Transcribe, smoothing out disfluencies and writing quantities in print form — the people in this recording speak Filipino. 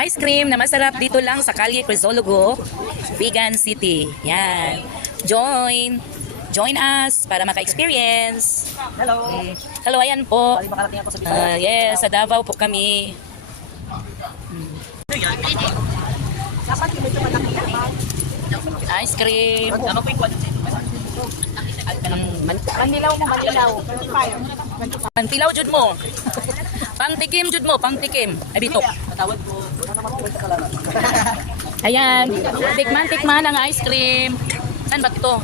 ice cream na masarap dito lang sa Calle Crisologo, Vegan City. Yan. Join us para maka-experience. Hello. Hello, ayan po. Bali makarating ako sa Bicol. Yes, sa Davao po kami. Dapat yung medyo malaki naman. Ice cream. Ano po yung kwadyo? Manilaw mo, manilaw. Pantilaw jud mo. Pangtikim jud mo, pangtikim. Ay bitok. Matawad po. Ayan. Tikman ang ice cream. Saan ba ito?